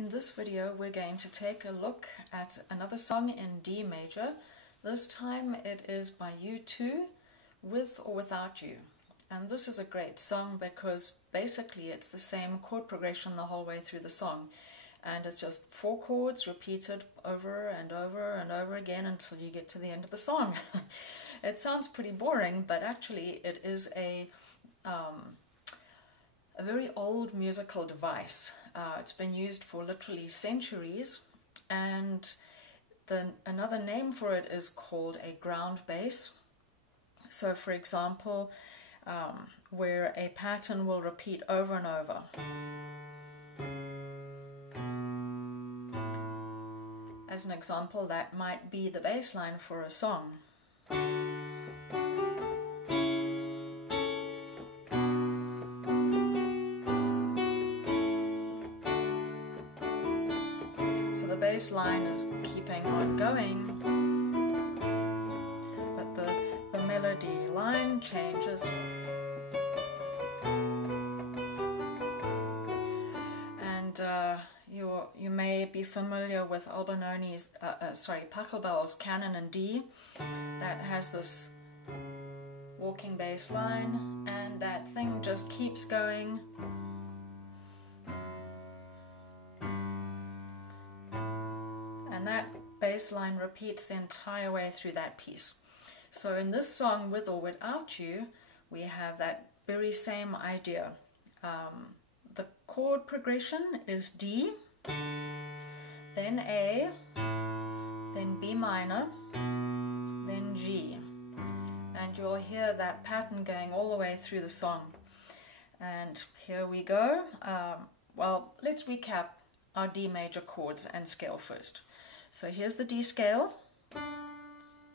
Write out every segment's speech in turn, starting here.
In this video we're going to take a look at another song in D major. This time it is by U2, With or Without You. And this is a great song because basically it's the same chord progression the whole way through the song. And it's just 4 chords repeated over and over and over again until you get to the end of the song. It sounds pretty boring, but actually it is a very old musical device. It's been used for literally centuries, and another name for it is called a ground bass. So for example, where a pattern will repeat over and over. As an example, that might be the bass line for a song. So the bass line is keeping on going, but the melody line changes. And you may be familiar with Albinoni's, Purcell's canon in D that has this walking bass line, and that thing just keeps going. And that bass line repeats the entire way through that piece. So in this song, With or Without You, we have that very same idea. The chord progression is D, then A, then B minor, then G. And you'll hear that pattern going all the way through the song. And here we go. Well, let's recap our D major chords and scale first. So here's the D scale.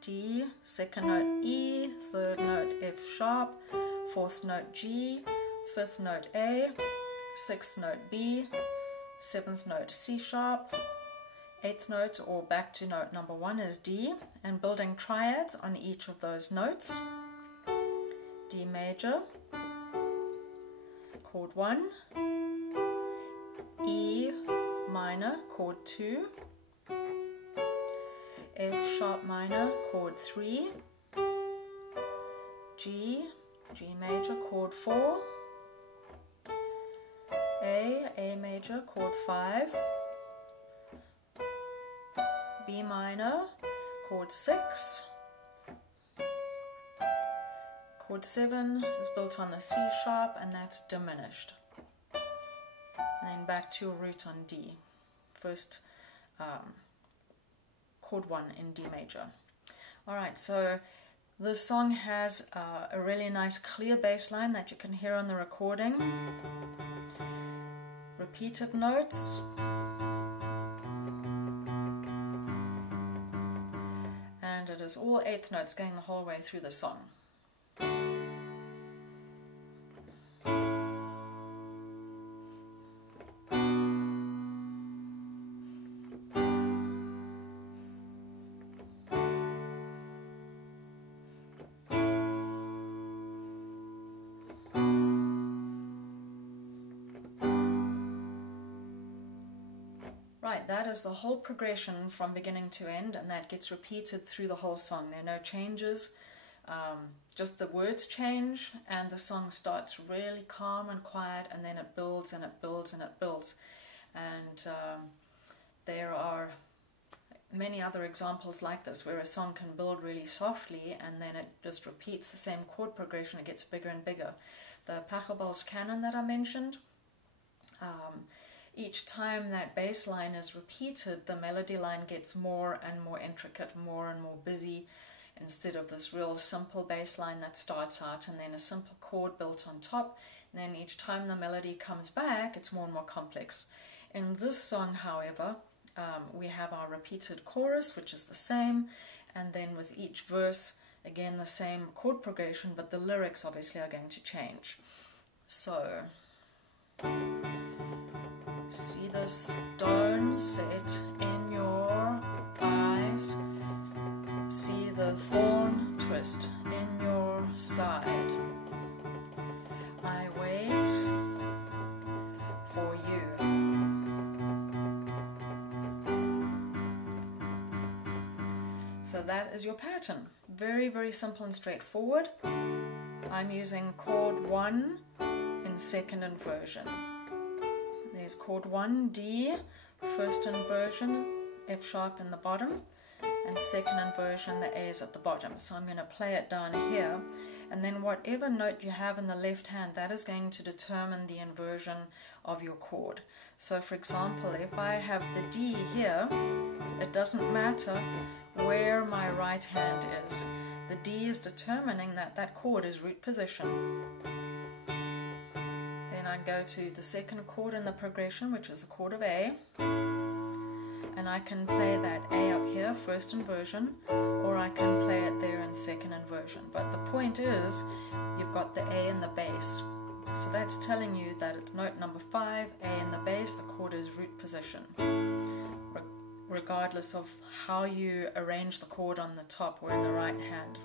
D, second note E, third note F sharp, fourth note G, fifth note A, sixth note B, seventh note C sharp, eighth note or back to note number 1 is D, and building triads on each of those notes. D major, chord 1, E minor, chord 2, F sharp minor, chord 3, G major, chord 4, A major, chord 5, B minor, chord 6, chord 7 is built on the C sharp, and that's diminished. And then back to your root on D. First chord 1 in D major. Alright, so the song has a really nice clear bass line that you can hear on the recording. Repeated notes. And it is all 8th notes going the whole way through the song. Right, that is the whole progression from beginning to end, and that gets repeated through the whole song. There are no changes, just the words change, and the song starts really calm and quiet, and then it builds and it builds and it builds. And there are many other examples like this where a song can build really softly and then it just repeats the same chord progression. It gets bigger and bigger. The Purcell's canon that I mentioned, each time that bass line is repeated, the melody line gets more and more intricate, more and more busy, instead of this real simple bass line that starts out and then a simple chord built on top. And then each time the melody comes back, it's more and more complex. In this song, however, we have our repeated chorus, which is the same, and then with each verse, again the same chord progression, but the lyrics obviously are going to change. So, see the stone set in your eyes, see the thorn twist in your side. I wait for you. So that is your pattern. Very, very simple and straightforward. I'm using chord 1 in second inversion. There's chord 1, D, first inversion, F sharp in the bottom, and second inversion, the A is at the bottom. So I'm going to play it down here, and then whatever note you have in the left hand, that is going to determine the inversion of your chord. So for example, if I have the D here, it doesn't matter where my right hand is. The D is determining that that chord is root position. Then I go to the second chord in the progression, which is the chord of A, and I can play that A up here, first inversion, or I can play it there in second inversion. But the point is, you've got the A in the bass. So that's telling you that it's note number 5, A in the bass, the chord is root position, regardless of how you arrange the chord on the top or in the right hand.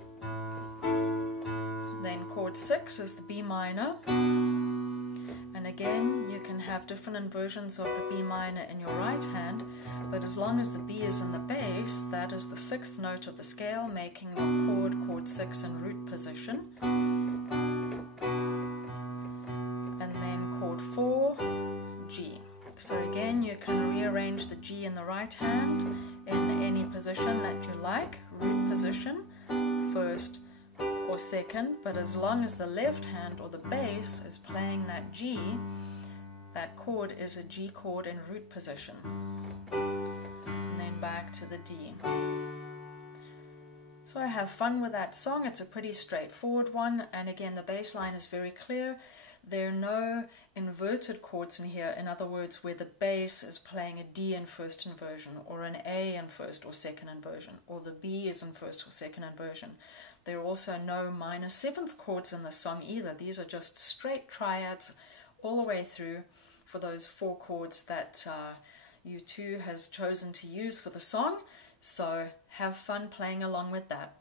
Then chord 6 is the B minor, and again you can have different inversions of the B minor in your right hand, but as long as the B is in the bass, that is the 6th note of the scale, making your chord 6 in root position. And then chord 4, G. So again, you can rearrange the G in the right hand in any position that you like, root position, first or second, but as long as the left hand or the bass is playing that G, that chord is a G chord in root position. And then back to the D. So have fun with that song. It's a pretty straightforward one, and again the bass line is very clear. There are no inverted chords in here, in other words, where the bass is playing a D in first inversion, or an A in first or second inversion, or the B is in first or second inversion. There are also no minor 7th chords in this song either. These are just straight triads all the way through for those 4 chords that U2 has chosen to use for the song. So have fun playing along with that.